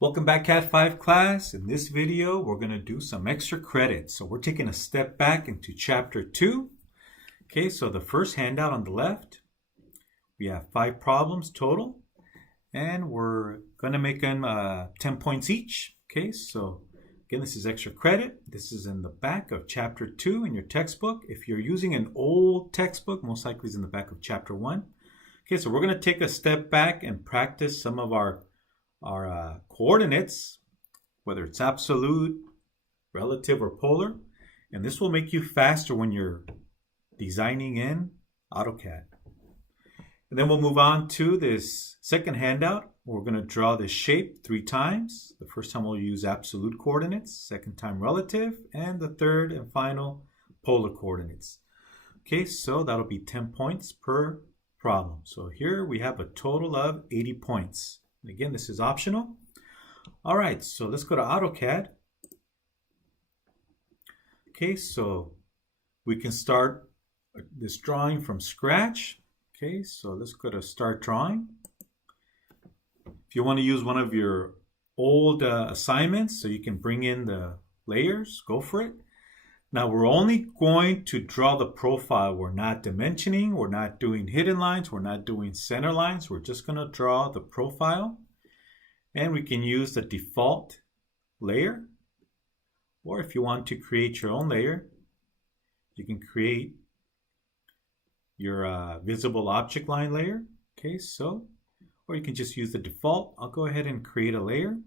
Welcome back, Cat 5 class. In this video, we're going to do some extra credit. So we're taking a step back into chapter 2. Okay, so the first handout on the left, we have 5 problems total. And we're going to make them 10 points each. Okay, so again, this is extra credit. This is in the back of chapter 2 in your textbook. If you're using an old textbook, most likely it's in the back of chapter 1. Okay, so we're going to take a step back and practice some of our coordinates, whether it's absolute, relative, or polar. And this will make you faster when you're designing in AutoCAD. And then we'll move on to this second handout. We're going to draw this shape 3 times. The first time we'll use absolute coordinates, second time relative, and the third and final polar coordinates. Okay, so that'll be 10 points per problem. So here we have a total of 80 points. And again, this is optional. All right, so let's go to AutoCAD. Okay, so we can start this drawing from scratch. Okay, so let's go to Start Drawing. If you want to use one of your old assignments so you can bring in the layers, go for it. Now we're only going to draw the profile. We're not dimensioning, we're not doing hidden lines, we're not doing center lines. We're just going to draw the profile. And we can use the default layer. Or if you want to create your own layer, you can create your visible object line layer. Okay, so, or you can just use the default. I'll go ahead and create a layer.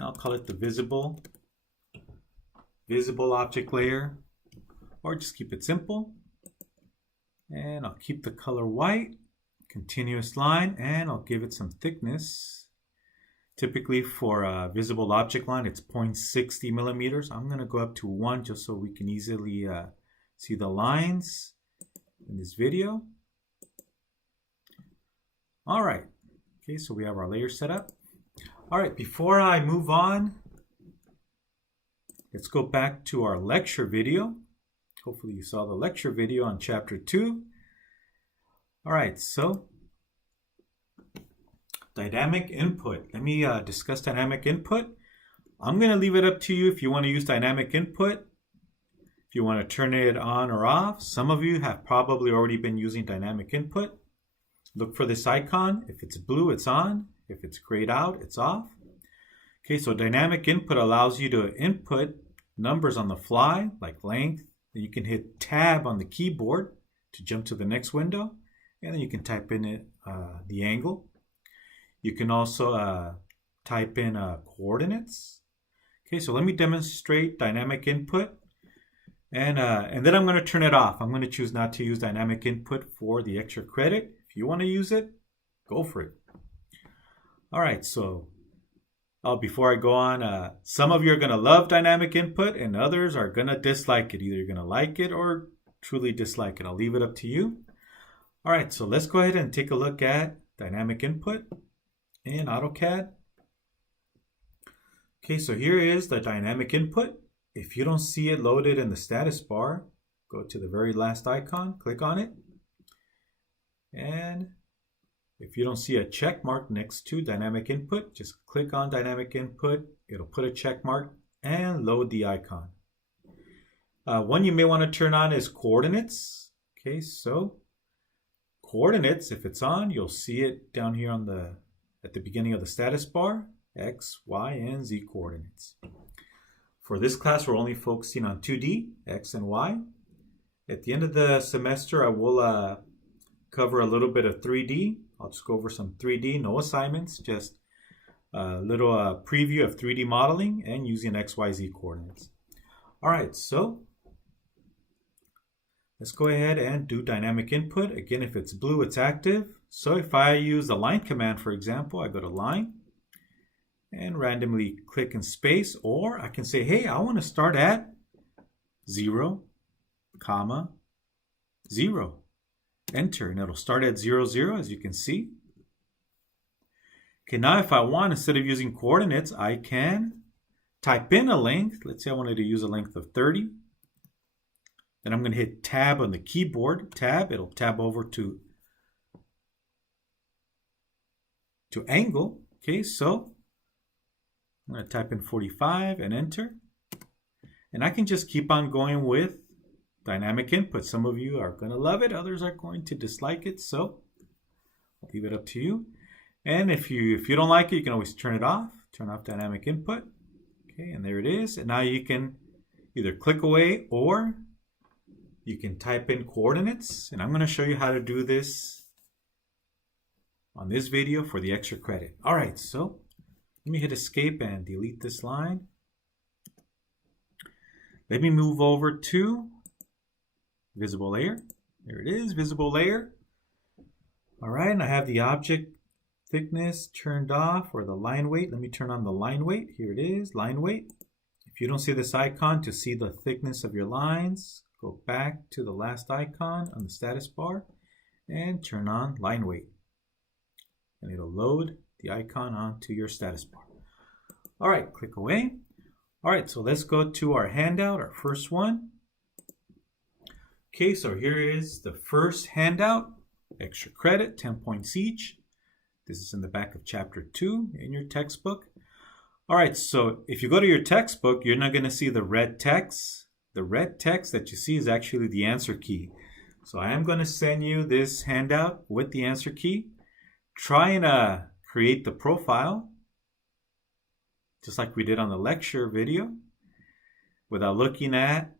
I'll call it the visible object layer, or just keep it simple. And I'll keep the color white, continuous line, and I'll give it some thickness. Typically for a visible object line, it's 0.60 millimeters. I'm going to go up to 1 just so we can easily see the lines in this video. All right, okay, so we have our layer set up. All right, before I move on, let's go back to our lecture video. Hopefully you saw the lecture video on chapter 2. All right, so dynamic input. Let me discuss dynamic input. I'm going to leave it up to you if you want to use dynamic input, if you want to turn it on or off. Some of you have probably already been using dynamic input. Look for this icon. If it's blue, it's on. If it's grayed out, it's off. Okay, so dynamic input allows you to input numbers on the fly, like length. Then you can hit Tab on the keyboard to jump to the next window, and then you can type in it, the angle. You can also type in coordinates. Okay, so let me demonstrate dynamic input, and then I'm going to turn it off. I'm going to choose not to use dynamic input for the extra credit. If you want to use it, go for it. All right, so before I go on, some of you are going to love dynamic input and others are going to dislike it. Either you're going to like it or truly dislike it. I'll leave it up to you. All right, so let's go ahead and take a look at dynamic input in AutoCAD. Okay, so here is the dynamic input. If you don't see it loaded in the status bar, go to the very last icon, click on it. And if you don't see a check mark next to dynamic input, just click on dynamic input. It'll put a check mark and load the icon. One you may want to turn on is coordinates. Okay, so coordinates, if it's on, you'll see it down here on at the beginning of the status bar, X, Y, and Z coordinates. For this class, we're only focusing on 2D, X and Y. At the end of the semester, I will cover a little bit of 3D. I'll just go over some 3D, no assignments, just a little preview of 3D modeling and using XYZ coordinates. All right, so let's go ahead and do dynamic input. Again, if it's blue, it's active. So if I use the line command, for example, I go to line and randomly click in space, or I can say, hey, I want to start at 0, 0. Enter, and it'll start at 0, 0, as you can see. Okay, now if I want, instead of using coordinates, I can type in a length. Let's say I wanted to use a length of 30. Then I'm going to hit Tab on the keyboard. Tab, it'll tab over to to angle. Okay, so I'm going to type in 45 and enter. And I can just keep on going with dynamic input. Some of you are going to love it. Others are going to dislike it. So I'll leave it up to you. And if you don't like it, you can always turn it off. Turn off dynamic input. Okay, and there it is. And now you can either click away or you can type in coordinates. And I'm going to show you how to do this on this video for the extra credit. All right, so let me hit escape and delete this line. Let me move over to visible layer. There it is, visible layer. All right, and I have the object thickness turned off, or the line weight. Let me turn on the line weight. Here it is, line weight. If you don't see this icon to see the thickness of your lines, go back to the last icon on the status bar and turn on line weight. And it'll load the icon onto your status bar. All right, click away. All right, so let's go to our handout, our first one. Okay, so here is the first handout, extra credit, 10 points each. This is in the back of chapter 2 in your textbook. All right, so if you go to your textbook, you're not going to see the red text. The red text that you see is actually the answer key. So I am going to send you this handout with the answer key. Try and create the profile, just like we did on the lecture video, without looking at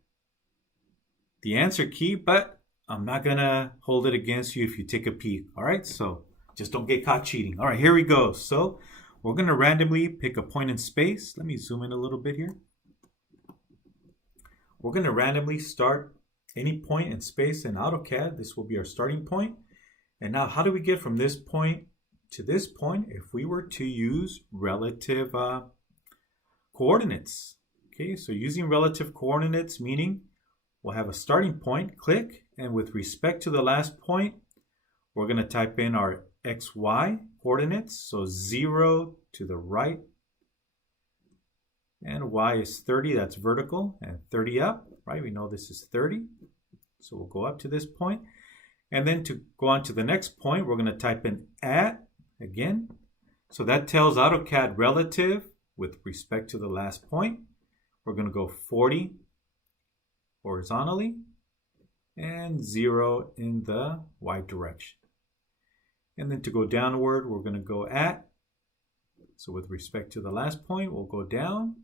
the answer key, but I'm not gonna hold it against you if you take a peek. All right, so just don't get caught cheating. All right, here we go. So we're gonna randomly pick a point in space. Let me zoom in a little bit here. We're gonna randomly start any point in space in AutoCAD. This will be our starting point. And now how do we get from this point to this point if we were to use relative coordinates? Okay, so using relative coordinates, meaning we'll have a starting point, click, and with respect to the last point, we're going to type in our XY coordinates. So 0 to the right, and Y is 30, that's vertical, and 30 up, right? We know this is 30. So we'll go up to this point. And then to go on to the next point, we're going to type in at again. So that tells AutoCAD relative with respect to the last point. We're going to go 40 horizontally and 0 in the Y direction. And then to go downward, we're going to go at. So with respect to the last point, we'll go down.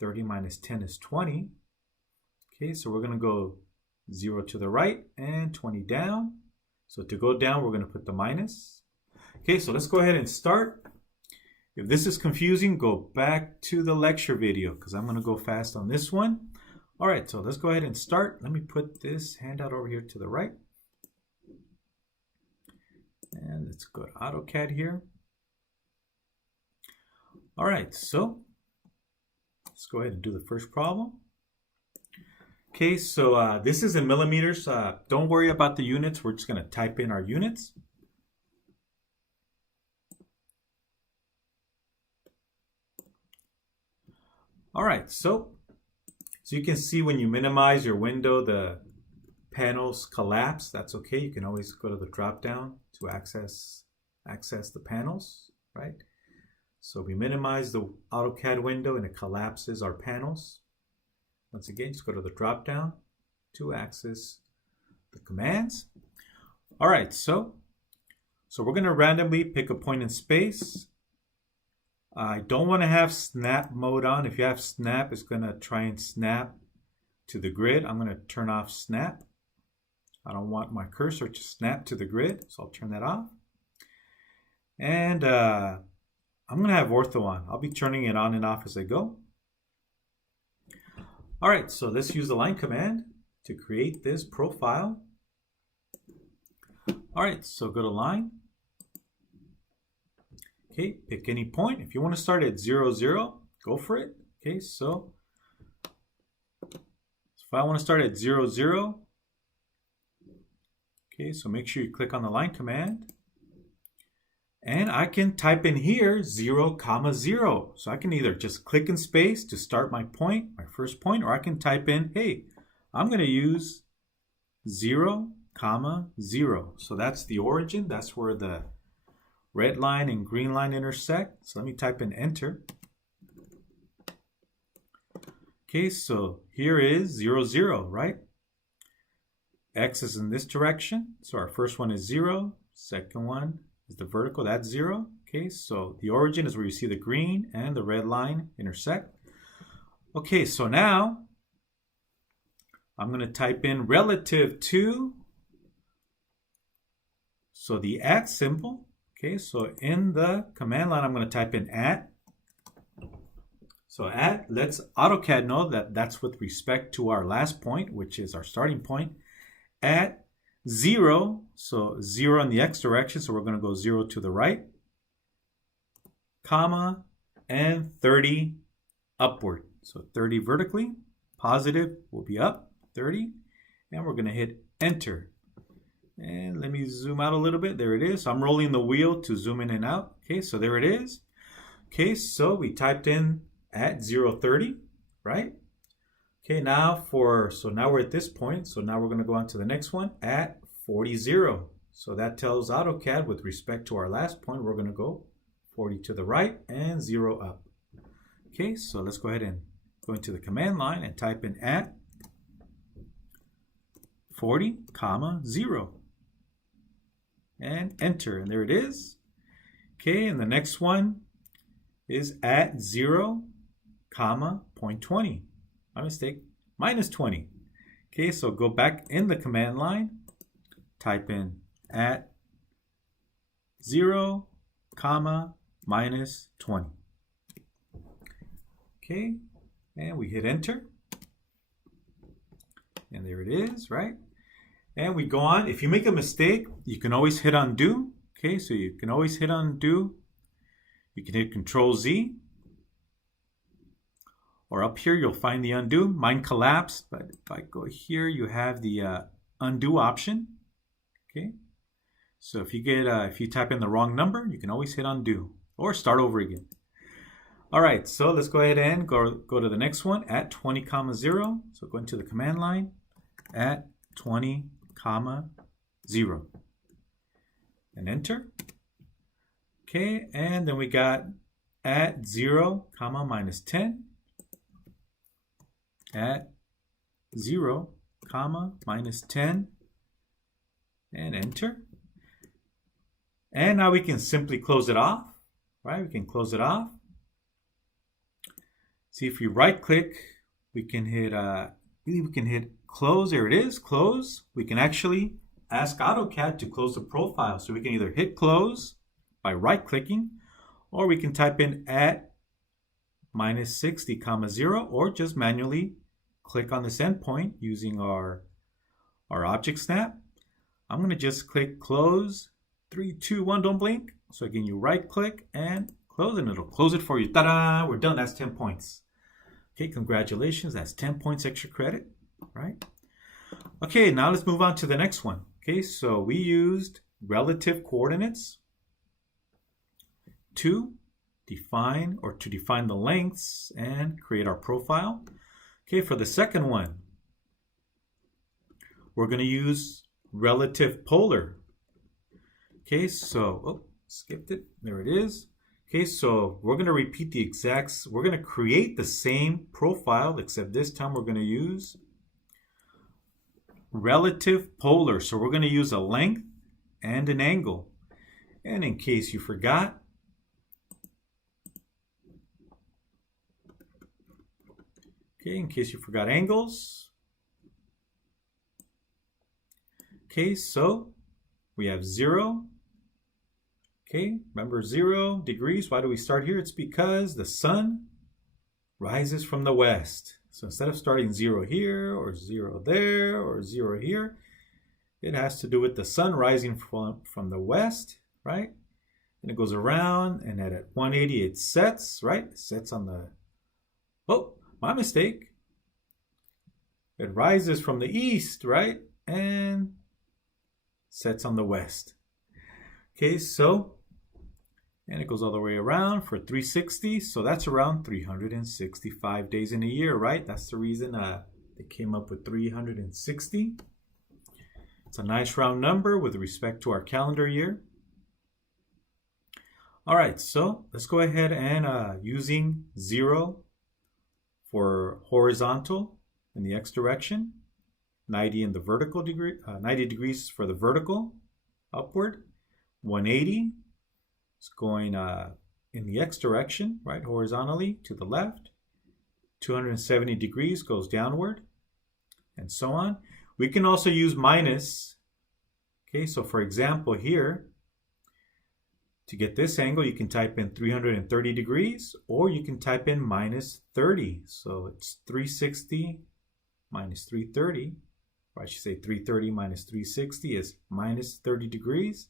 30 minus 10 is 20. Okay, so we're going to go 0 to the right and 20 down. So to go down, we're going to put the minus. Okay, so let's go ahead and start. If this is confusing, go back to the lecture video because I'm going to go fast on this one. All right, so let's go ahead and start. Let me put this handout over here to the right. And let's go to AutoCAD here. All right, so let's go ahead and do the first problem. Okay, so this is in millimeters. Don't worry about the units. We're just going to type in our units. All right, so you can see when you minimize your window, the panels collapse. That's okay. You can always go to the drop down to access the panels, right? So we minimize the AutoCAD window and it collapses our panels. Once again, just go to the drop down to access the commands. All right, so we're going to randomly pick a point in space. I don't want to have snap mode on. If you have snap, it's going to try and snap to the grid. I'm going to turn off snap. I don't want my cursor to snap to the grid, so I'll turn that off. And I'm going to have ortho on. I'll be turning it on and off as I go. All right, so let's use the line command to create this profile. All right, so go to line. Okay, pick any point. If you want to start at 0, 0, go for it. Okay, so if I want to start at 0, 0, okay, so make sure you click on the line command. And I can type in here 0, 0. So I can either just click in space to start my point, my first point, or I can type in, hey, I'm going to use 0, 0. So that's the origin. That's where the red line and green line intersect. So let me type in enter. Okay, so here is 0, 0, right? X is in this direction. So our first one is 0. Second one is the vertical, that's 0. Okay, so the origin is where you see the green and the red line intersect. Okay, so now I'm going to type in relative to, so the at symbol. Okay, so in the command line, I'm going to type in at. So at lets AutoCAD know that that's with respect to our last point, which is our starting point, at 0. So 0 in the x direction, so we're going to go 0 to the right, comma, and 30 upward. So 30 vertically, positive will be up, 30, and we're going to hit enter. And let me zoom out a little bit. There it is. So I'm rolling the wheel to zoom in and out. Okay, so there it is. Okay, so we typed in at 030, right? Okay, now now we're at this point. So now we're going to go on to the next one at 40, 0. So that tells AutoCAD with respect to our last point, we're going to go 40 to the right and 0 up. Okay, so let's go ahead and go into the command line and type in at 40, comma, 0. And enter, and there it is. Okay, and the next one is at 0, comma, 0.20. My mistake, minus 20. Okay, so go back in the command line, type in at 0, comma, minus 20. Okay, and we hit enter. And there it is, right? And we go on. If you make a mistake, you can always hit undo. Okay, so you can always hit undo. You can hit Control Z. Or up here, you'll find the undo. Mine collapsed, but if I go here, you have the undo option. Okay, so if you type in the wrong number, you can always hit undo or start over again. All right, so let's go ahead and go to the next one at 20, 0. So go into the command line at 20, 0 and enter. Okay, and then we got at 0, minus 10, at 0, minus 10, and enter. And now we can simply close it off, right? We can close it off. See, if you right click, we can hit close. There it is, close. We can actually ask AutoCAD to close the profile. So we can either hit close by right clicking, or we can type in at minus 60, 0, or just manually click on this endpoint using our object snap. I'm going to just click close. 3, 2, 1, don't blink. So again, you right click and close, and it'll close it for you. Ta-da! We're done. That's 10 points. Okay, congratulations. That's 10 points extra credit, right? Okay, now let's move on to the next one. Okay, so we used relative coordinates to define the lengths and create our profile. Okay, for the second one, we're going to use relative polar. Okay, so, skipped it. There it is. Okay, so we're going to repeat we're going to create the same profile, except this time we're going to use relative polar. So we're going to use a length and an angle. And in case you forgot, angles. Okay, so we have 0. Okay, remember 0 degrees. Why do we start here? It's because the sun rises from the west. So instead of starting 0 here, or 0 there, or 0 here, it has to do with the sun rising from the west, right? And it goes around, and at 180 it sets, right? It sets on the, my mistake. It rises from the east, right? And sets on the west. Okay, so, and it goes all the way around for 360. So that's around 365 days in a year, right? That's the reason they came up with 360. It's a nice round number with respect to our calendar year. All right, so let's go ahead and using 0 for horizontal in the x direction, 90 in the vertical degree, 90 degrees for the vertical upward, 180 is going in the x direction, right, horizontally to the left, 270 degrees goes downward, and so on. We can also use minus. Okay, so for example here, to get this angle, you can type in 330 degrees, or you can type in minus 30. So it's 360 minus 330, or I should say 330 minus 360 is minus 30 degrees.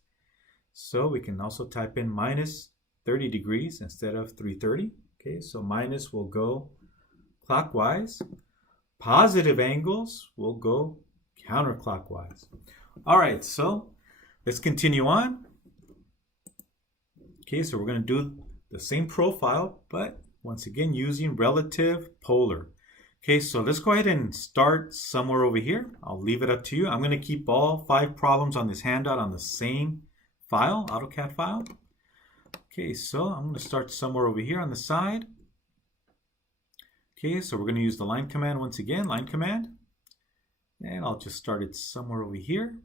So we can also type in minus 30 degrees instead of 330. Okay, so minus will go clockwise. Positive angles will go counterclockwise. All right, so let's continue on. Okay, so we're going to do the same profile, but once again using relative polar. Okay, so let's go ahead and start somewhere over here. I'll leave it up to you. I'm going to keep all 5 problems on this handout on the same file, AutoCAD file. Okay, so I'm going to start somewhere over here on the side. Okay, so we're going to use the line command once again, line command. And I'll just start it somewhere over here.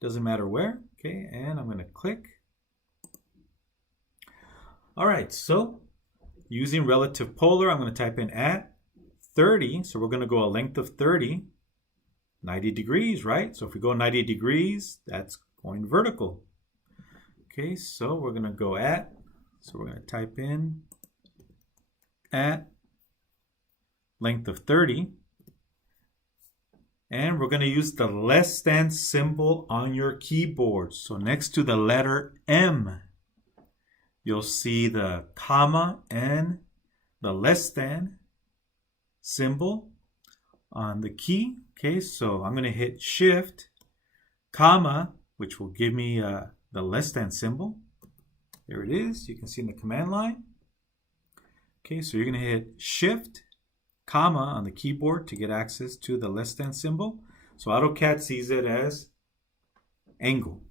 Doesn't matter where. Okay, and I'm going to click. All right, so using relative polar, I'm going to type in at 30. So we're going to go a length of 30, 90 degrees, right? So if we go 90 degrees, that's going vertical. Okay, so we're going to go at, so we're going to type in at length of 30. And we're going to use the less than symbol on your keyboard. So next to the letter M, you'll see the comma and the less than symbol on the key. Okay, so I'm going to hit Shift, comma, which will give me the less than symbol. There it is. You can see in the command line. Okay, so you're going to hit Shift, comma on the keyboard to get access to the less than symbol. So AutoCAD sees it as angle.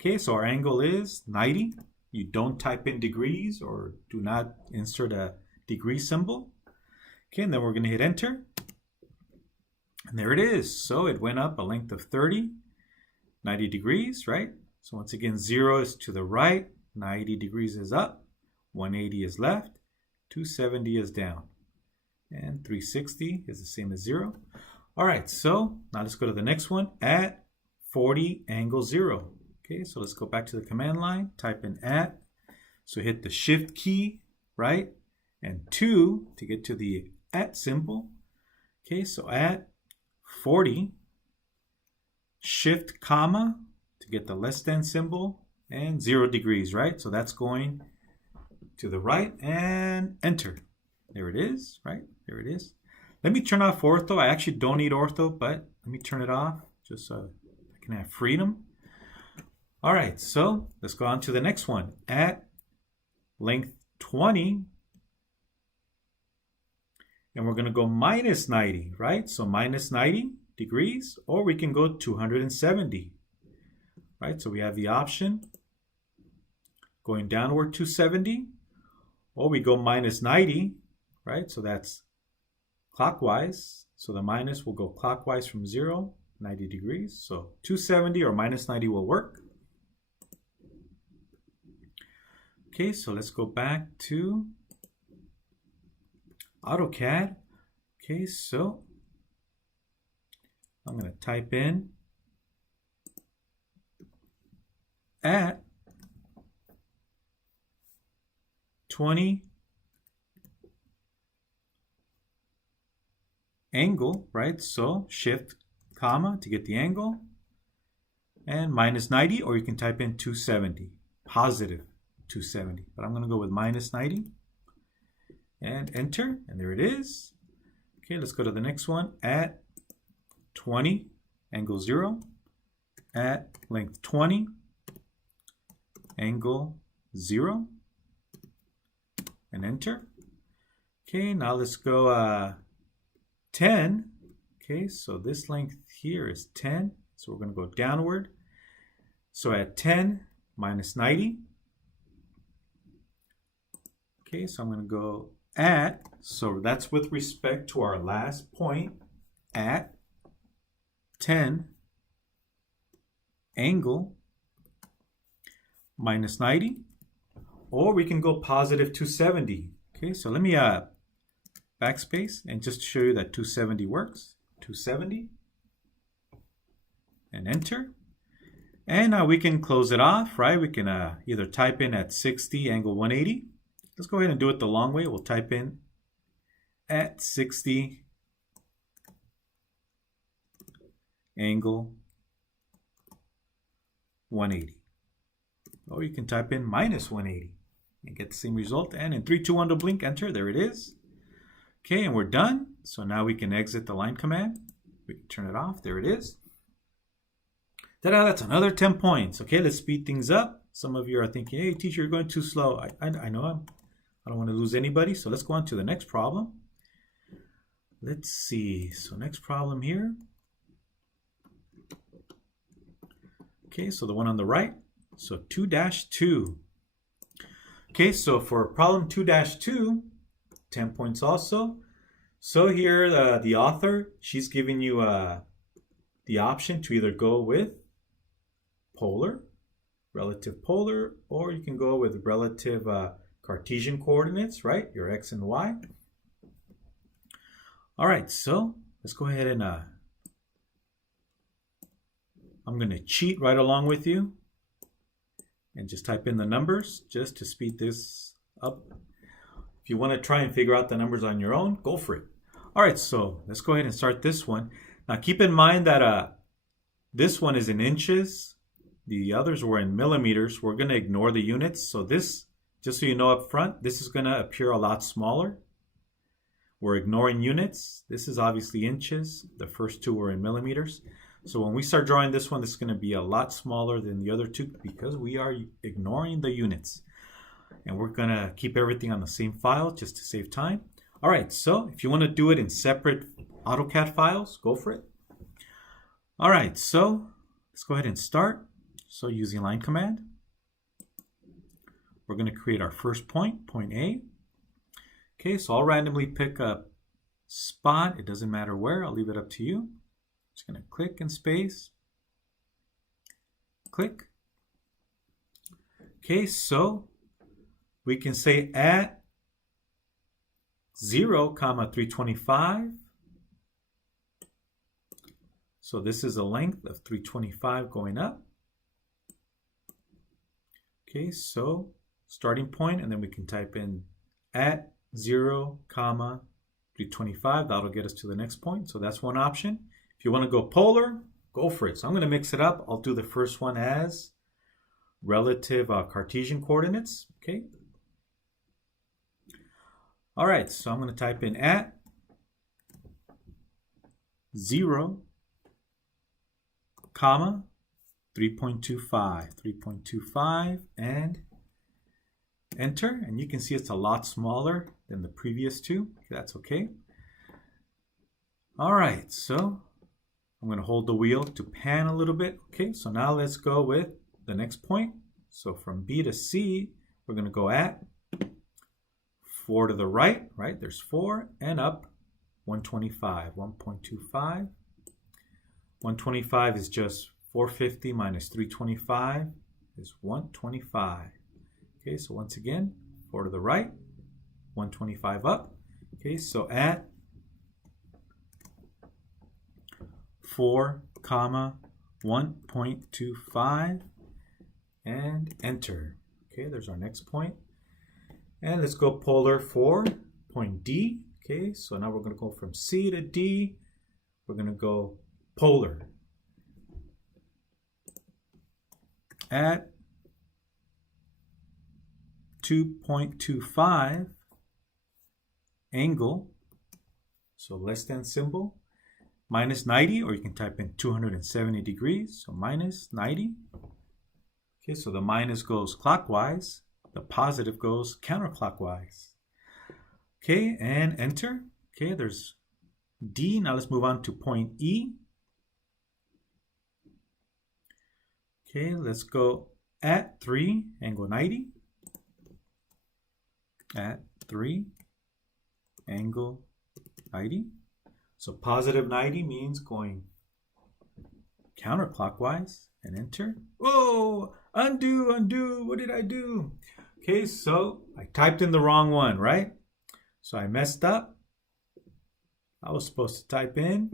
Okay, so our angle is 90. You don't type in degrees or do not insert a degree symbol. Okay, and then we're going to hit enter. And there it is. So it went up a length of 30, 90 degrees, right? So once again, 0 is to the right, 90 degrees is up, 180 is left, 270 is down, and 360 is the same as 0. All right, so now let's go to the next one, at 40 angle 0. Okay, so let's go back to the command line, type in at, so hit the shift key, right, and 2 to get to the at symbol. Okay, so at 40, shift comma to get the less than symbol, and 0 degrees, right? So that's going to the right, and enter. There it is, right? There it is. Let me turn off ortho. I actually don't need ortho, but let me turn it off just so I can have freedom. All right, so let's go on to the next one. At length 20, and we're going to go minus 90, right? So minus 90 degrees, or we can go 270, right? So we have the option going downward 270, or we go minus 90, right? So that's clockwise. So the minus will go clockwise from 0, 90 degrees. So 270 or minus 90 will work. Okay, so let's go back to AutoCAD. Okay, so I'm going to type in at 20 angle, right? So shift comma to get the angle, and minus 90, or you can type in 270, positive 270, but I'm going to go with minus 90 and enter, and there it is. Okay, let's go to the next one. At 20 angle 0, at length 20 angle 0, and enter. Okay, now let's go 10. Okay, so this length here is 10, so we're going to go downward. So at 10 minus 90, Okay, so I'm going to go at, so that's with respect to our last point, at 10 angle minus 90, or we can go positive 270. Okay, so let me backspace and just show you that 270 works. 270 and enter. And now we can close it off, right? We can either type in at 60 angle 180. Let's go ahead and do it the long way. We'll type in at 60 angle 180. Or you can type in minus 180 and get the same result. And in 3, 2, 1 to blink, enter. There it is. Okay, and we're done. So now we can exit the line command. We can turn it off. There it is. Ta-da, that's another 10 points. Okay, let's speed things up. Some of you are thinking, hey, teacher, you're going too slow. I know I don't want to lose anybody. So let's go on to the next problem. Let's see. So next problem here. Okay, so the one on the right. So 2-2. Okay, so for problem 2-2, 10 points also. So here the author, she's giving you the option to either go with polar, relative polar, or you can go with relative Cartesian coordinates, right? Your x and y. All right, so let's go ahead and I'm going to cheat right along with you and just type in the numbers just to speed this up. If you want to try and figure out the numbers on your own, go for it. All right, so let's go ahead and start this one. Now keep in mind that this one is in inches. The others were in millimeters. We're going to ignore the units. So this, just so you know up front, this is going to appear a lot smaller. We're ignoring units. This is obviously inches. The first two were in millimeters. So when we start drawing this one, this is going to be a lot smaller than the other two because we are ignoring the units. And we're going to keep everything on the same file just to save time. All right, so if you want to do it in separate AutoCAD files, go for it. All right, so let's go ahead and start. So using line command, we're going to create our first point, point A. Okay, so I'll randomly pick a spot. It doesn't matter where. I'll leave it up to you. Just going to click and space. Click. Okay, so we can say at 0, 325. So this is a length of 325 going up. Okay, so starting point, and then we can type in at 0, 325. That'll get us to the next point. So that's one option. If you want to go polar, go for it. So I'm going to mix it up. I'll do the first one as relative Cartesian coordinates. Okay. All right, so I'm going to type in at 0, 3.25, and enter. And you can see it's a lot smaller than the previous two. That's okay. All right, so I'm going to hold the wheel to pan a little bit. Okay, so now let's go with the next point. So from B to C, we're going to go at 4 to the right, right? There's 4, and up 125, 1.25. 125 is just 450 minus 325 is 125. Okay, so once again, 4 to the right, 125 up. Okay, so at 4, 1.25 and enter. Okay, there's our next point. And let's go polar for point D. Okay, so now we're going to go from C to D. We're going to go polar at 2.25 angle, so less than symbol, minus 90, or you can type in 270 degrees, so minus 90. Okay, so the minus goes clockwise, the positive goes counterclockwise. Okay, and enter. Okay, there's D. Now let's move on to point E. Okay, let's go at 3, angle 90. at 3, angle 90. So positive 90 means going counterclockwise, and enter. Whoa, undo, undo, what did I do? Okay, so I typed in the wrong one, right? So I messed up. I was supposed to type in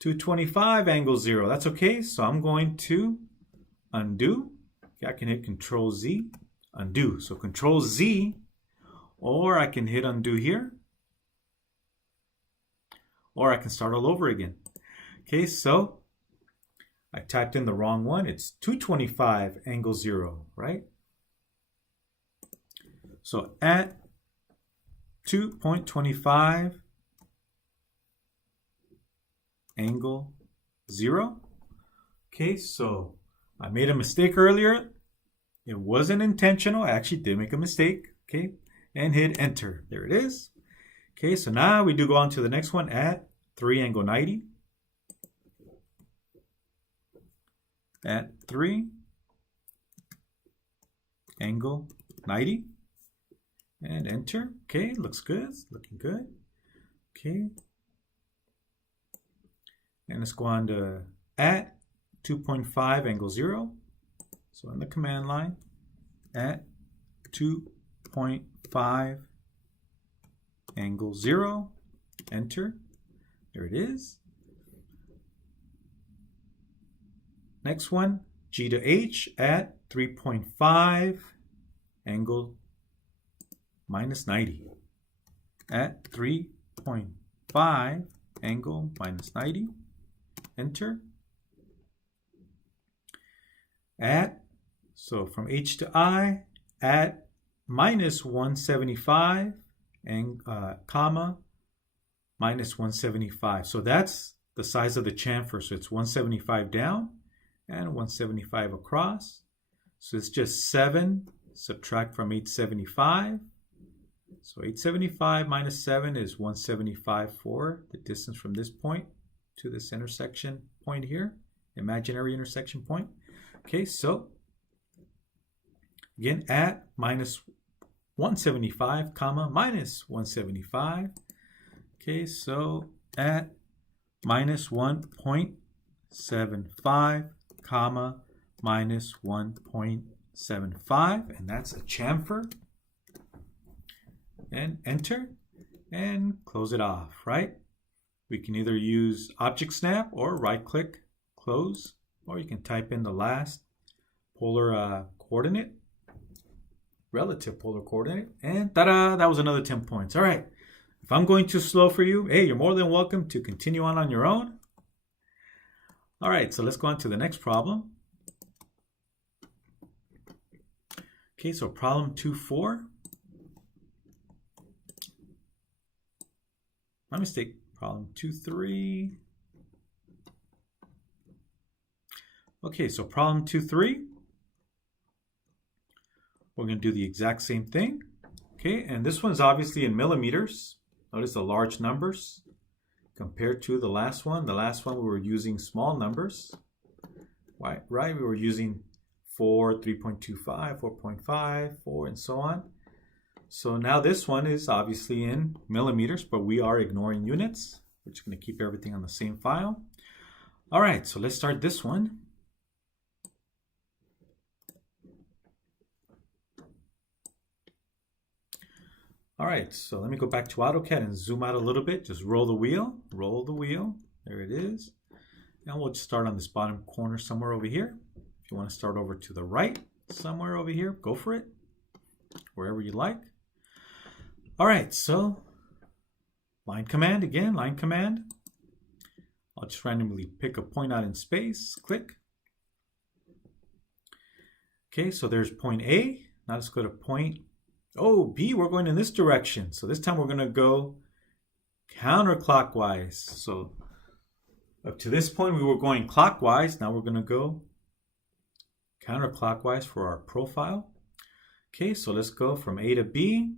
225 angle 0. That's okay, so I'm going to undo. Okay, I can hit Control Z, undo. So Control Z, or I can hit undo here, or I can start all over again. Okay, so I typed in the wrong one. It's 225 angle 0, right? So at 2.25 angle 0. Okay, so I made a mistake earlier. It wasn't intentional. I actually did make a mistake. Okay, and hit enter. There it is. Okay, so now we do go on to the next one at 3 angle 90. At 3 angle 90 and enter. Okay, looks good. It's looking good. Okay, and let's go on to at 2.5 angle 0. So in the command line, at 2.5 angle 0, enter. There it is. Next one, G to H at 3.5 angle minus 90. At 3.5 angle minus 90, enter. At, so from H to I, at minus 175 and comma minus 175. So that's the size of the chamfer. So it's 175 down and 175 across. So it's just 7 subtract from 875. So 875 minus 7 is 175 for the distance from this point to this intersection point here, imaginary intersection point. Okay, so again, at minus 175 comma minus 175. Okay, so at minus 1.75 comma minus 1.75, and that's a chamfer. And enter and close it off, right? We can either use object snap or right click, close, or you can type in the last polar coordinate, relative polar coordinate, and ta-da, that was another 10 points. All right, if I'm going too slow for you, hey, you're more than welcome to continue on your own. All right, so let's go on to the next problem. Okay, so problem 2.4. My mistake, problem 2.3. Okay, so problem 2.3. We're going to do the exact same thing. Okay, and this one's obviously in millimeters. Notice the large numbers compared to the last one. The last one we were using small numbers. Right? We were using 4, 3.25, 4.5, 4, and so on. So now this one is obviously in millimeters, but we are ignoring units. We're just going to keep everything on the same file. All right, so let's start this one. All right, so let me go back to AutoCAD and zoom out a little bit. Just roll the wheel, roll the wheel. There it is. And we'll just start on this bottom corner somewhere over here. If you want to start over to the right, somewhere over here, go for it, wherever you like. All right, so line command again, line command. I'll just randomly pick a point out in space, click. Okay, so there's point A. Now let's go to point, oh, B, we're going in this direction. So this time we're gonna go counterclockwise. So up to this point we were going clockwise. Now we're gonna go counterclockwise for our profile. Okay, so let's go from A to B.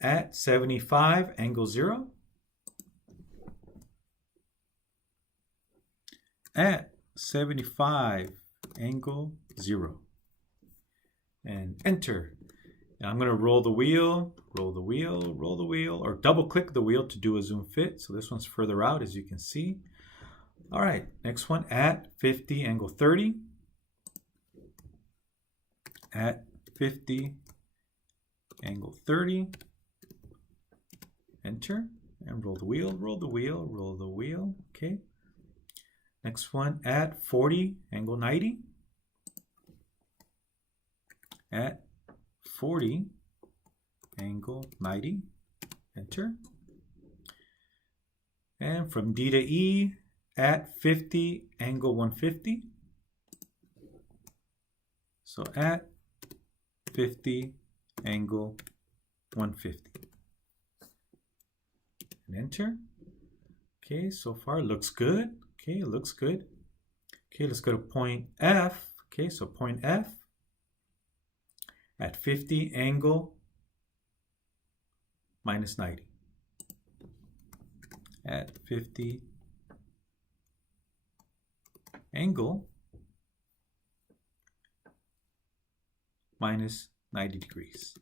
At 75 angle 0. At 75 angle 0. and enter. And I'm going to roll the wheel, roll the wheel, roll the wheel, or double click the wheel to do a zoom fit. So this one's further out, as you can see. All right, next one, at 50, angle 30. At 50, angle 30. Enter, and roll the wheel, roll the wheel, roll the wheel. Okay. Next one, at 40, angle 90. At 40, angle 90. Enter. And from D to E, at 50, angle 150. So at 50, angle 150. And enter. Okay, so far it looks good. Okay, it looks good. Okay, let's go to point F. Okay, so point F at 50, angle minus 90. At 50, angle minus 90 degrees.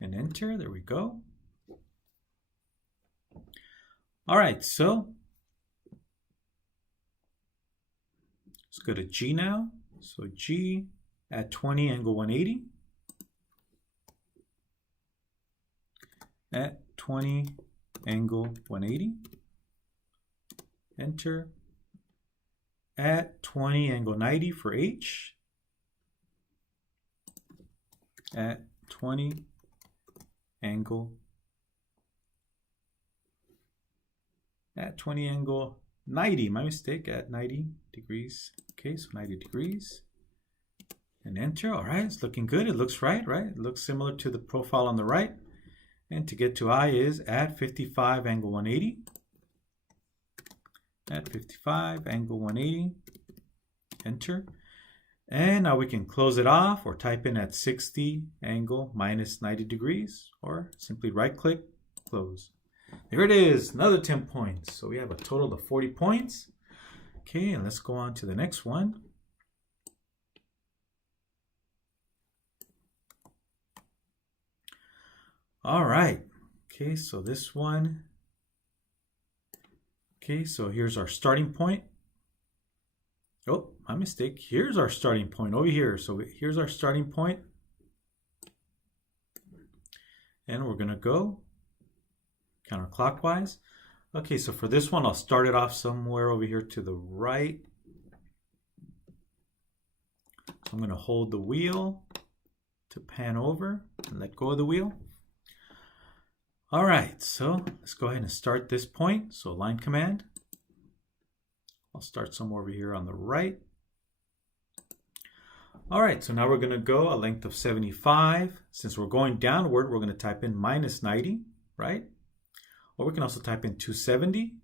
And enter, there we go. All right, so let's go to G now. So G at 20, angle 180. At 20, angle 180. Enter. At 20, angle 90 for H. At 20, angle at 20, angle 90, my mistake, at 90 degrees. Okay, so 90 degrees. And enter. All right, it's looking good. It looks right? It looks similar to the profile on the right. And to get to I is at 55, angle 180. At 55, angle 180. Enter. And now we can close it off or type in at 60, angle minus 90 degrees, or simply right click, close. There it is, another 10 points. So we have a total of 40 points. Okay, and let's go on to the next one. All right, okay, so this one. Okay, so here's our starting point. Oh, my mistake. Here's our starting point over here. So here's our starting point. And we're going to go counterclockwise. Okay, so for this one, I'll start it off somewhere over here to the right. So I'm going to hold the wheel to pan over and let go of the wheel. All right, so let's go ahead and start this point. So line command. I'll start somewhere over here on the right. All right, so now we're going to go a length of 75. Since we're going downward, we're going to type in minus 90, right? Or we can also type in 270.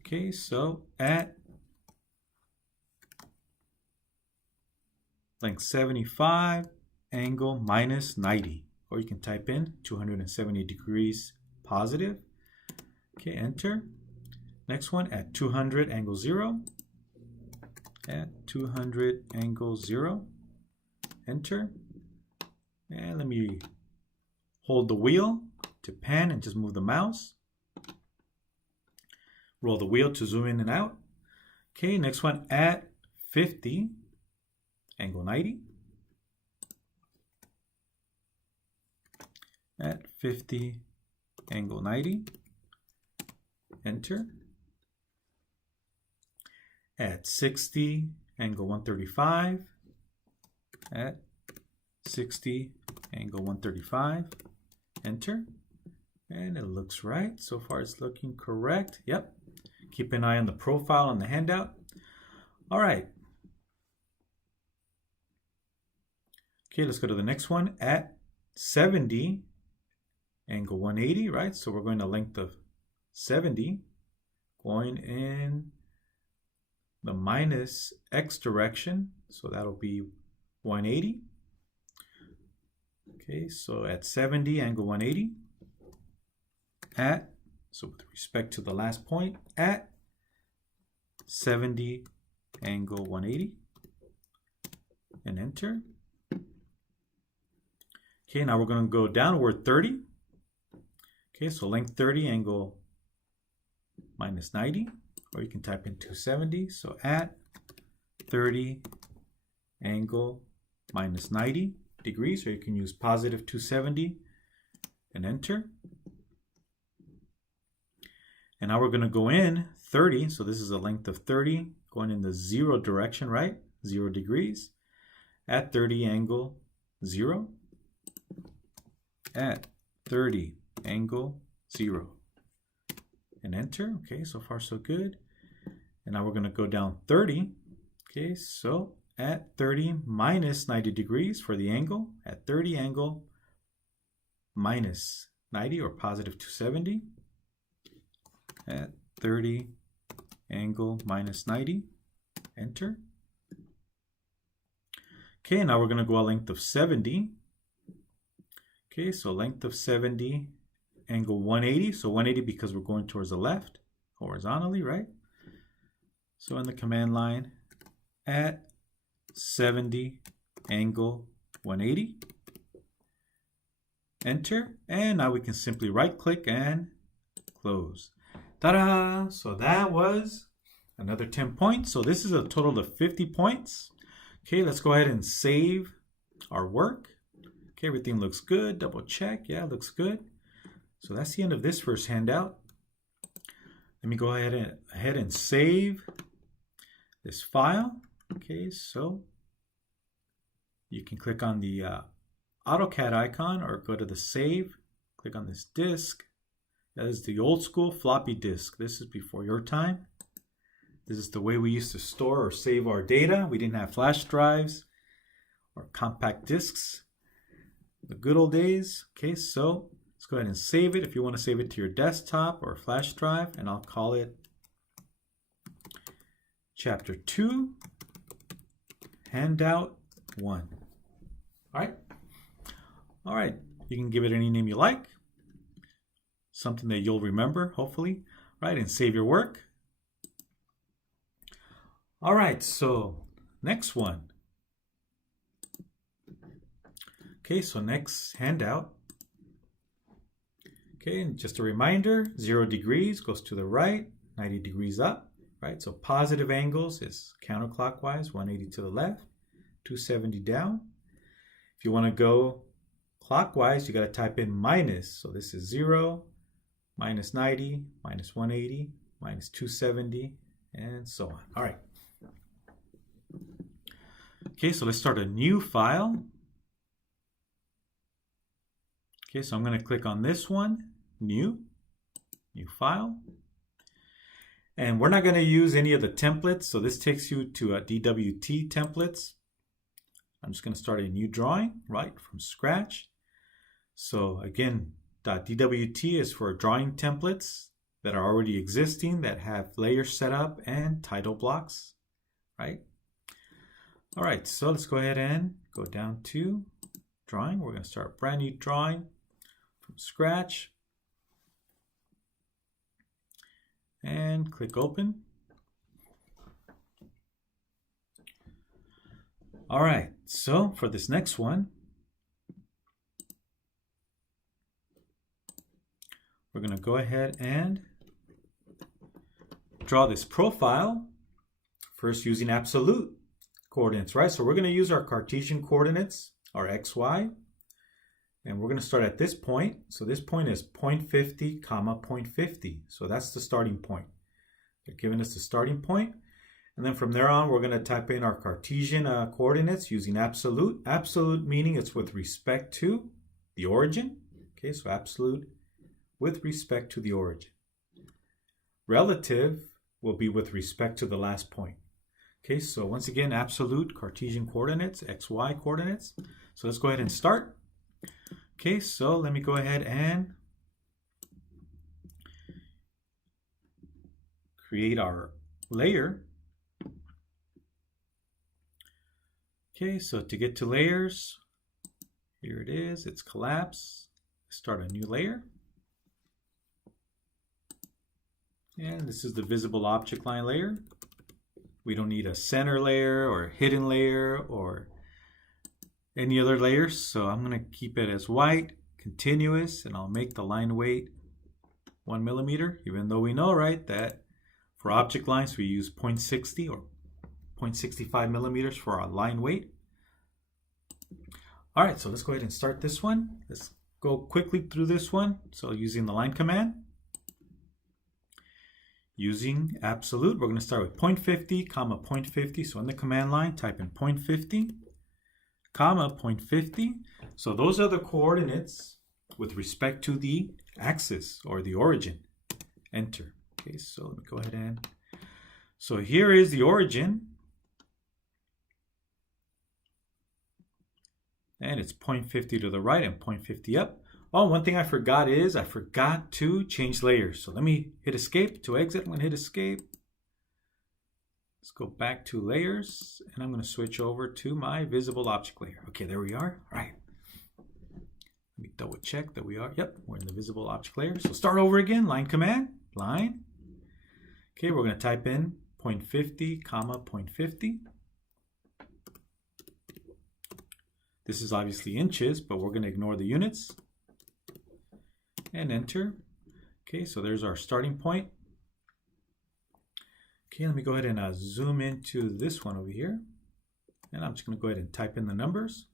Okay, so at length 75, angle minus 90. Or you can type in 270 degrees positive. Okay, enter. Next one at 200, angle 0. At 200, angle 0. Enter. And let me hold the wheel to pan and just move the mouse. Roll the wheel to zoom in and out. Okay, next one at 50, angle 90. At 50, angle 90. Enter. At 60, angle 135. At 60, angle 135. Enter. And it looks right. So far it's looking correct. Yep. Keep an eye on the profile on the handout. All right. Okay, let's go to the next one. At 70, angle 180, right? So we're going to length of 70, going in the minus X direction. So that'll be 180. Okay, so at 70, angle 180. At, so with respect to the last point, at 70, angle 180. and enter. Okay, now we're going to go downward 30. Okay, so length 30, angle minus 90, or you can type in 270. So at 30, angle minus 90 degrees, or you can use positive 270 and enter. And now we're going to go in 30. So this is a length of 30 going in the 0 direction, right? 0 degrees. At 30, angle 0. At 30, angle 0. And enter. Okay, so far so good. And now we're going to go down 30. Okay, so at 30 minus 90 degrees for the angle. At 30, angle minus 90 or positive 270. At 30, angle minus 90. Enter. Okay, now we're going to go a length of 70. Okay, so length of 70, angle 180. So 180 because we're going towards the left, horizontally, right? So in the command line, at 70, angle 180. Enter. And now we can simply right click and close. Ta-da! So that was another 10 points. So this is a total of 50 points. Okay, let's go ahead and save our work. Okay, everything looks good. Double check. Yeah, looks good. So that's the end of this first handout. Let me go ahead and save this file. Okay, so you can click on the AutoCAD icon or go to the save. Click on this disk. That is the old school floppy disk. This is before your time. This is the way we used to store or save our data. We didn't have flash drives or compact disks. The good old days. Okay, so let's go ahead and save it. If you want to save it to your desktop or flash drive, and I'll call it Chapter 2, Handout 1. All right. You can give it any name you like. Something that you'll remember, hopefully. All right, and save your work. All right, so next one. Okay, so next handout. Okay, and just a reminder, 0 degrees goes to the right, 90 degrees up, right? So positive angles is counterclockwise, 180 to the left, 270 down. If you want to go clockwise, you got to type in minus. So this is 0, minus 90, minus 180, minus 270, and so on. All right. Okay, so let's start a new file. Okay, so I'm going to click on this one, new file. And we're not going to use any of the templates. So this takes you to DWT templates. I'm just going to start a new drawing, right, from scratch. So again, .dwt is for drawing templates that are already existing, that have layers set up and title blocks, right? All right, so let's go ahead and go down to drawing. We're going to start a brand new drawing from scratch. And click open. All right, so for this next one, we're going to go ahead and draw this profile, first using absolute coordinates, right? So we're going to use our Cartesian coordinates, our XY, and we're going to start at this point. So this point is 0.50, comma 0.50. So that's the starting point. They're giving us the starting point. And then from there on, we're going to type in our Cartesian coordinates using absolute. Absolute meaning it's with respect to the origin. Okay, so absolute with respect to the origin. Relative will be with respect to the last point. Okay, so once again, absolute Cartesian coordinates, XY coordinates. So let's go ahead and start. Okay, so let me go ahead and create our layer. Okay, so to get to layers, here it is, it's collapse. Start a new layer. And this is the visible object line layer. We don't need a center layer or a hidden layer or any other layers. So I'm going to keep it as white, continuous, and I'll make the line weight 1 millimeter, even though we know, right, that for object lines we use 0.60 or 0.65 millimeters for our line weight. All right, so let's go ahead and start this one. Let's go quickly through this one. So using the line command, using absolute, we're going to start with 0.50, comma 0.50. So in the command line, type in 0.50, comma 0.50. So those are the coordinates with respect to the axis or the origin. Enter. Okay, so let me go ahead and, so here is the origin. And it's 0.50 to the right and 0.50 up. Oh, one thing I forgot is I forgot to change layers. So let me hit escape to exit. I'm going to hit escape. Let's go back to layers and I'm going to switch over to my visible object layer. Okay, there we are. All right. Let me double check that we are. Yep, we're in the visible object layer. So start over again. Line command, line. Okay, we're going to type in 0.50, comma 0.50. This is obviously inches, but we're going to ignore the units. And enter. Okay, so there's our starting point. Okay, let me go ahead and zoom into this one over here. And I'm just going to go ahead and type in the numbers.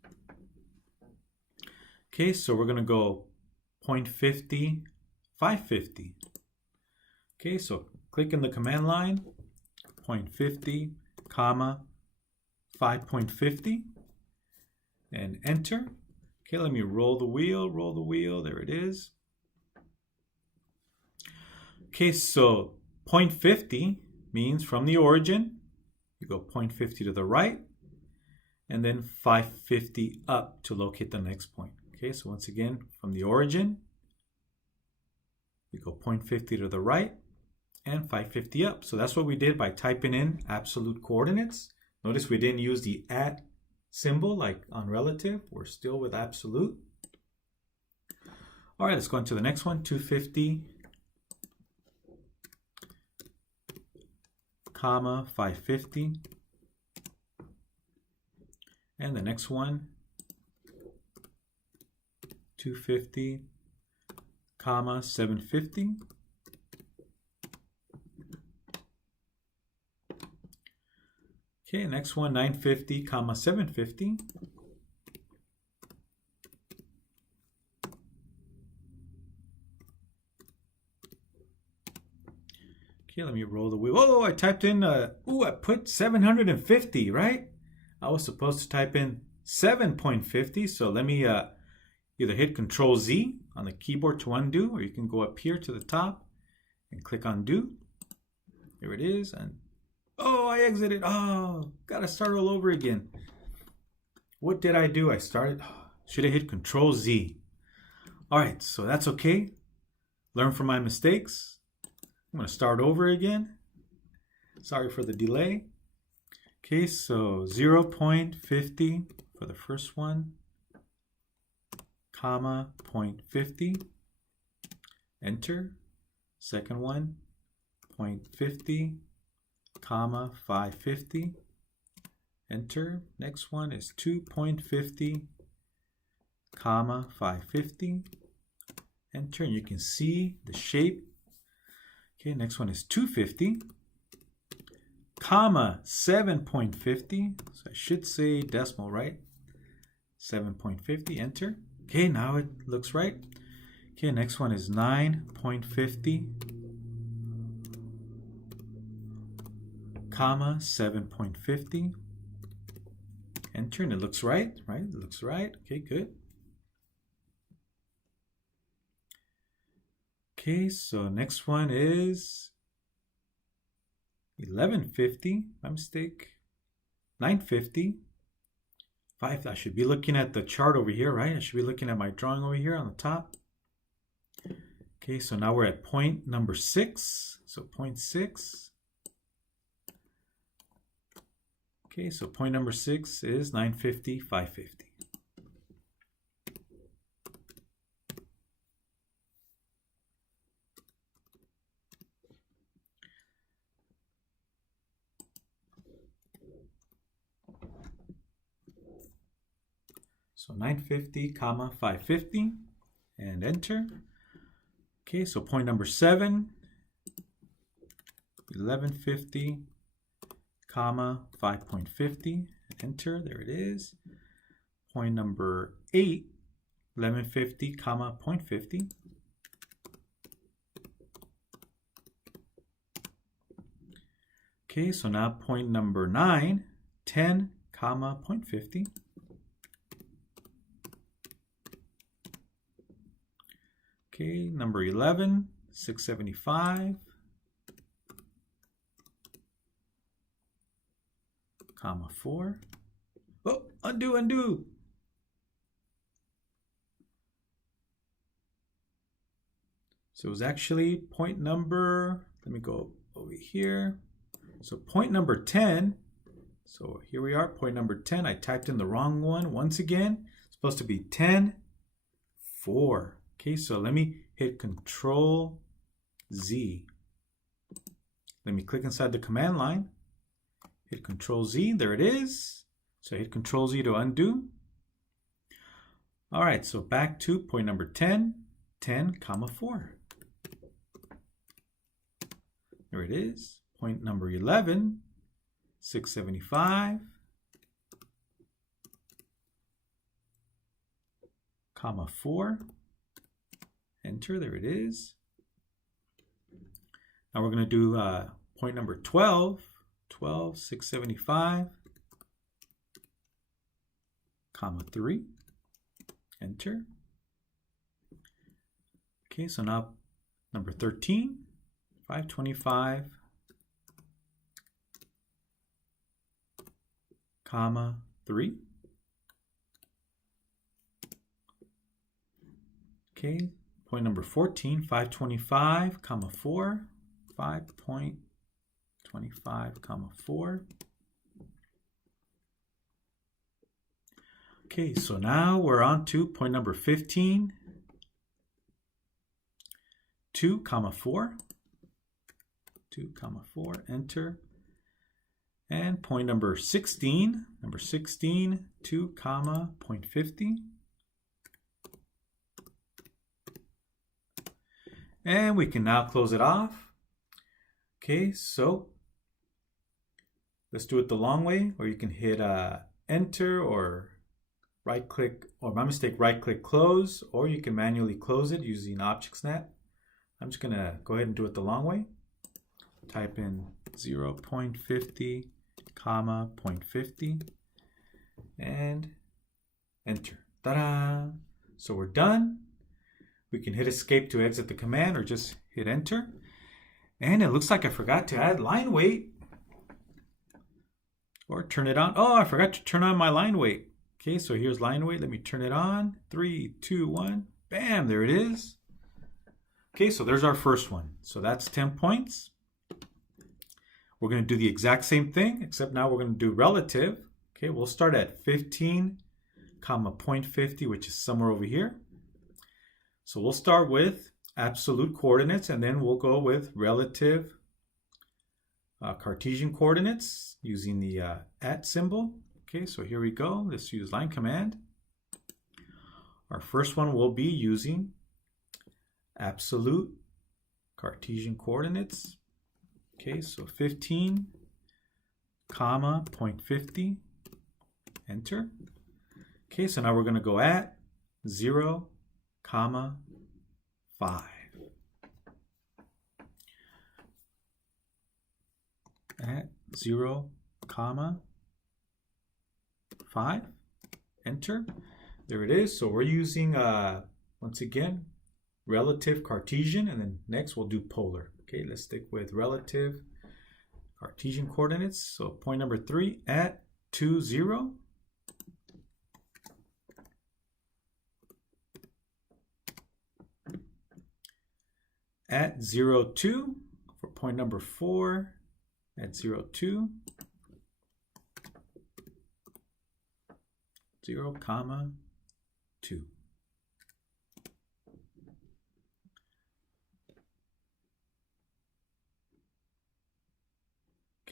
Okay, so we're going to go 0.50, 550. Okay, so click in the command line, 0.50, comma, 5.50. And enter. Okay, let me roll the wheel, there it is. Okay, so 0.50 means from the origin, you go 0.50 to the right, and then 550 up to locate the next point. Okay, so once again, from the origin, you go 0.50 to the right, and 550 up. So that's what we did by typing in absolute coordinates. Notice we didn't use the at symbol like on relative. We're still with absolute. All right, let's go on to the next one. 250, comma 550. And the next one, 250, comma 750. Okay, next one, 950, comma 750. Okay, let me roll the wheel. Oh, I typed in, I put 750, right? I was supposed to type in 7.50, so let me either hit Control Z on the keyboard to undo, or you can go up here to the top and click undo. There it is, and oh, I exited. Oh, gotta start all over again. What did I do? I started, should have hit Control Z. All right, so that's okay. Learn from my mistakes. I'm gonna start over again. Sorry for the delay. Okay, so 0.50 for the first one, comma 0.50. Enter. Second one, 0.50. comma 550. Enter. Next one is 2.50, comma 550. Enter, and you can see the shape. Okay, next one is 250, comma 7.50. So I should say decimal, right? 7.50. Enter. Okay, now it looks right. Okay, next one is 9.50, comma 7.50. Enter, and it looks right, right? It looks right. Okay, good. Okay, so next one is 1150. My mistake. 950. 5. I should be looking at the chart over here, right? I should be looking at my drawing over here on the top. Okay, so now we're at point number 6. So point 6. Okay, so point number 6 is 950, 550. So 950, comma 550, and enter. Okay, so point number 7, 1150, comma 5.50, enter. There it is. Point number 8, 1150, comma 0.50. Okay, so now point number 9, 10, comma 0.50. Okay, number 11, 675, comma 4. Oh, undo. So it was actually point number, let me go over here. So point number 10, so here we are, point number 10. I typed in the wrong one once again. It's supposed to be 10, 4. Okay, so let me hit Control Z. Let me click inside the command line. Hit Control Z, there it is. So hit Control Z to undo. All right, so back to point number 10, 10, comma 4. There it is. Point number 11, 675, comma 4. Enter, there it is. Now we're going to do point number 12, 675, comma 3. Enter. Okay, so now number 13, 525, comma 3. Okay, point number 14, 525, comma 4, 5.25, comma 4. Okay, so now we're on to point number 15, 2, comma 4, 2, comma 4, enter. And point number 16, 2, comma 0.50. And we can now close it off. Okay, so let's do it the long way, or you can hit enter or right click, or my mistake, right click close, or you can manually close it using Object Snap. I'm just gonna go ahead and do it the long way. Type in 0.50, comma 0.50, and enter. Ta-da! So we're done. We can hit escape to exit the command or just hit enter. And it looks like I forgot to add line weight or turn it on. Oh, I forgot to turn on my line weight. Okay, so here's line weight. Let me turn it on. 3, 2, 1. Bam, there it is. Okay, so there's our first one. So that's 10 points. We're going to do the exact same thing, except now we're going to do relative. Okay, we'll start at 15, comma 0.50, which is somewhere over here. So we'll start with absolute coordinates, and then we'll go with relative Cartesian coordinates using the at symbol. Okay, so here we go. Let's use line command. Our first one will be using absolute Cartesian coordinates. Okay, so 15, comma 0.50, enter. Okay, so now we're going to go at 0, comma 5. At 0, comma 5, enter. There it is. So we're using, once again, relative Cartesian, and then next we'll do polar. Okay, let's stick with relative Cartesian coordinates. So point number 3 at 2, 0. At 0, 2. For point number 4, at 0, 2. 0, comma 2.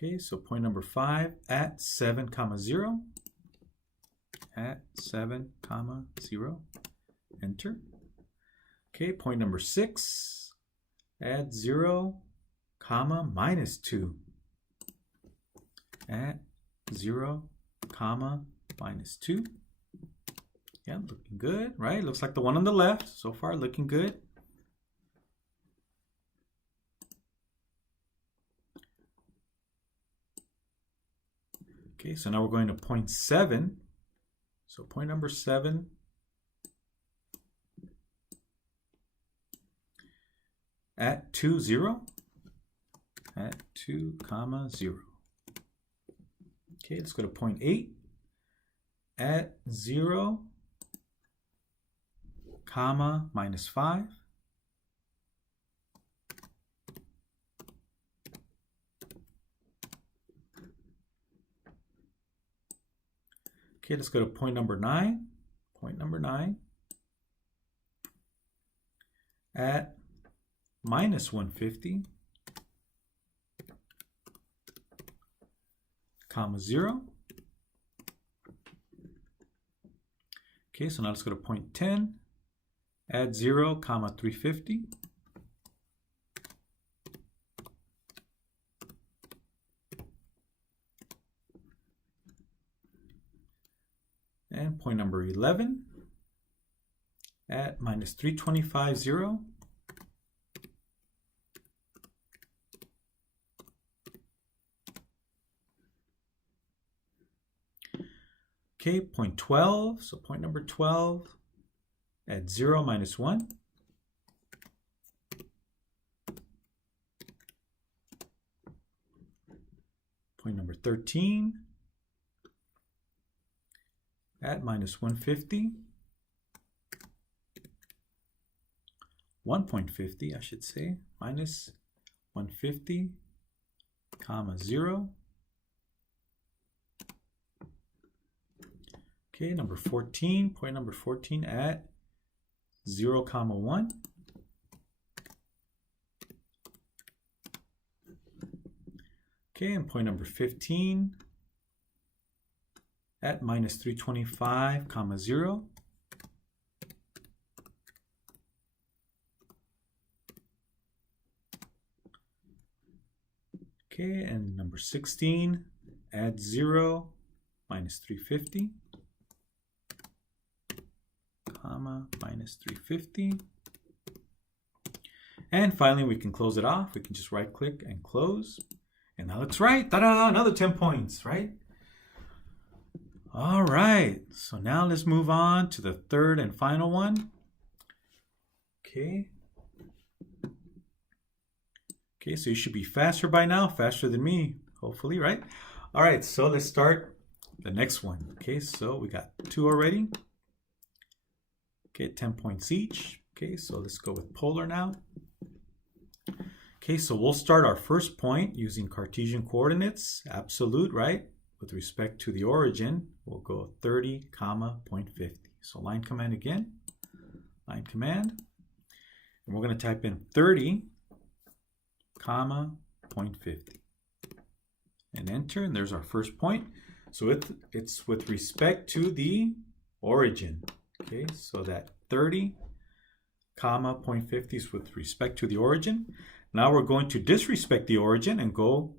Okay, so point number 5 at 7, comma 0. at 7, comma 0. Enter. Okay, point number 6, add 0, comma minus 2. At 0, comma minus 2. Yeah, looking good, right? Looks like the one on the left. So far, looking good. Okay, so now we're going to point 7. So point number 7. At 2, 0. At 2, comma 0. Okay, let's go to point 8. At 0, comma minus 5. Okay, let's go to point number 9. Point number 9. At minus 150, comma 0. Okay, so now let's go to point 10. Add 0, comma 350. And point number 11. At minus 325, 0. Okay, point 12, so point number 12, add 0, minus 1. Point number 13, add minus 150. 1.50, I should say, minus 150, comma 0. Okay, number 14, point number 14 at 0, comma 1. Okay, and point number 15 at minus 325, comma 0. Okay, and number 16, add 0, minus 350. Comma minus 350. And finally, we can close it off. We can just right click and close. And that looks right. Ta-da! Another 10 points, right? All right. So now let's move on to the third and final one. Okay. Okay, so you should be faster by now, faster than me, hopefully, right? All right, so let's start the next one. Okay, so we got 2 already. Okay, 10 points each. Okay, so let's go with polar now. Okay, so we'll start our first point using Cartesian coordinates, absolute, right? With respect to the origin, we'll go 30, comma, 0.50. So line command again, line command. And we're going to type in 30, comma, 0.50. And enter, and there's our first point. So it's with respect to the origin. Okay, so that 30, comma, 0.50 is with respect to the origin. Now we're going to disrespect the origin and go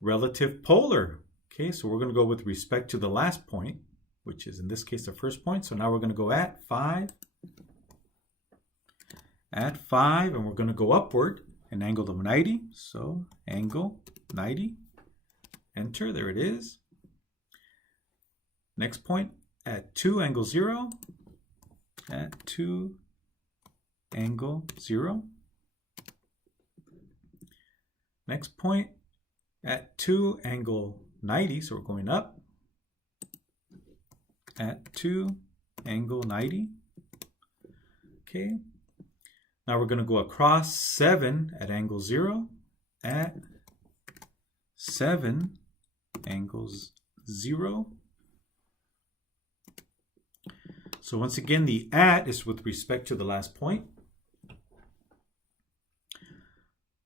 relative polar. Okay, so we're going to go with respect to the last point, which is in this case the first point. So now we're going to go at 5, and we're going to go upward an angle of 90. So angle 90, enter, there it is. Next point, at 2, angle 0. At 2, angle 0. Next point, at 2, angle 90, so we're going up. At 2, angle 90. Okay. Now we're going to go across 7 at angle 0. At 7, angles 0. So once again, the at is with respect to the last point.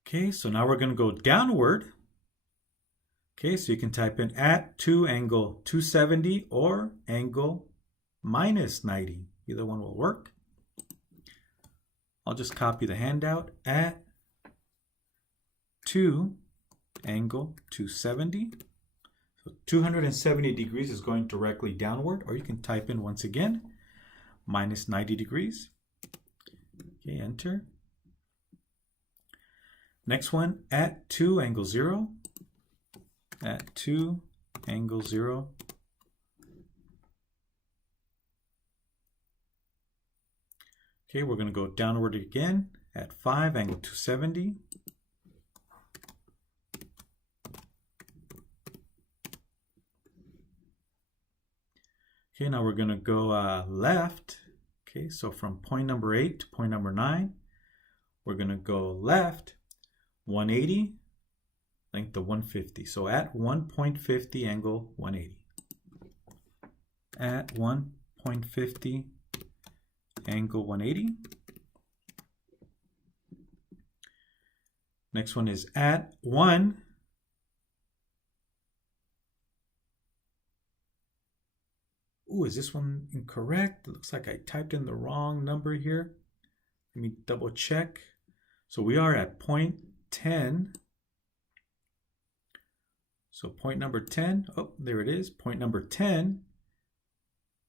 Okay, so now we're going to go downward. Okay, so you can type in at 2, angle 270 or angle minus 90. Either one will work. I'll just copy the handout at 2 angle 270. So 270 degrees is going directly downward, or you can type in once again, minus 90 degrees. Okay, enter. Next one, at 2 angle 0. At 2 angle 0. Okay, we're going to go downward again at 5 angle 270. Okay, now we're going to go left. Okay, so from point number 8 to point number 9, we're going to go left 180, length of 150. So at 1.50 angle 180. At 1.50 angle 180. Next one is at 1. Ooh, is this one incorrect? It looks like I typed in the wrong number here. Let me double check. So we are at point 10. So point number 10, oh, there it is. Point number 10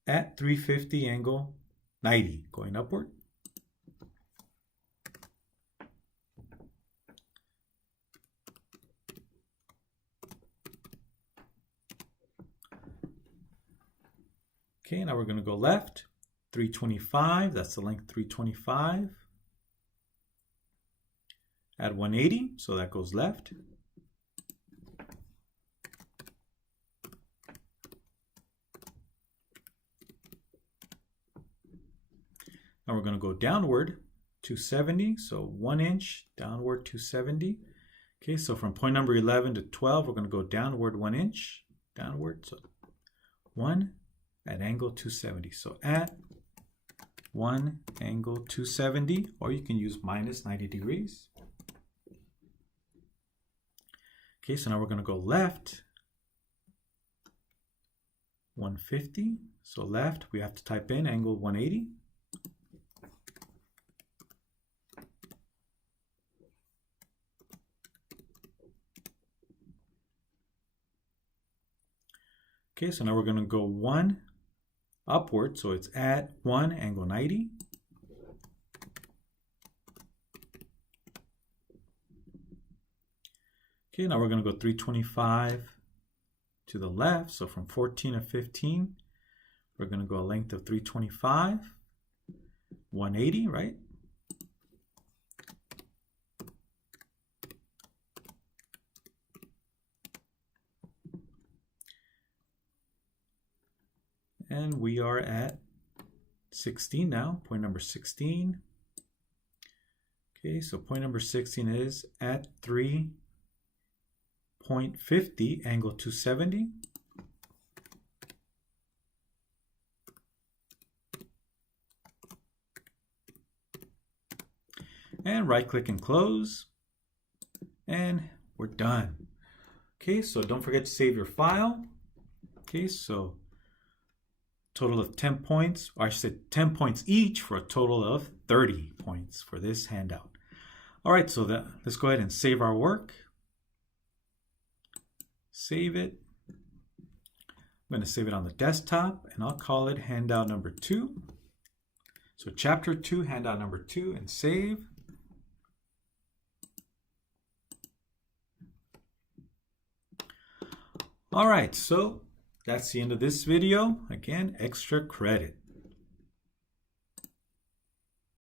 at 350 angle 90, going upward. Okay, now we're going to go left, 325, that's the length 325. At 180, so that goes left. Now we're going to go downward, 270, so 1 inch, downward 270. Okay, so from point number 11 to 12, we're going to go downward 1 inch, downward, so 1 at angle 270. So at 1 angle 270, or you can use minus 90 degrees. Okay, so now we're going to go left 150. So left, we have to type in angle 180. Okay, so now we're going to go 1 upward, so it's at 1 angle 90. Okay, now we're going to go 325 to the left, so from 14 to 15, we're going to go a length of 325, 180, right? And we are at 16 now, point number 16. Okay, so point number 16 is at 3.50 angle 270. And right click and close. And we're done. Okay, so don't forget to save your file. Okay, so total of 10 points, or I should say 10 points each for a total of 30 points for this handout. All right, so let's go ahead and save our work. Save it. I'm going to save it on the desktop, and I'll call it handout number 2. So chapter 2, handout number 2, and save. All right, so that's the end of this video. Again, extra credit.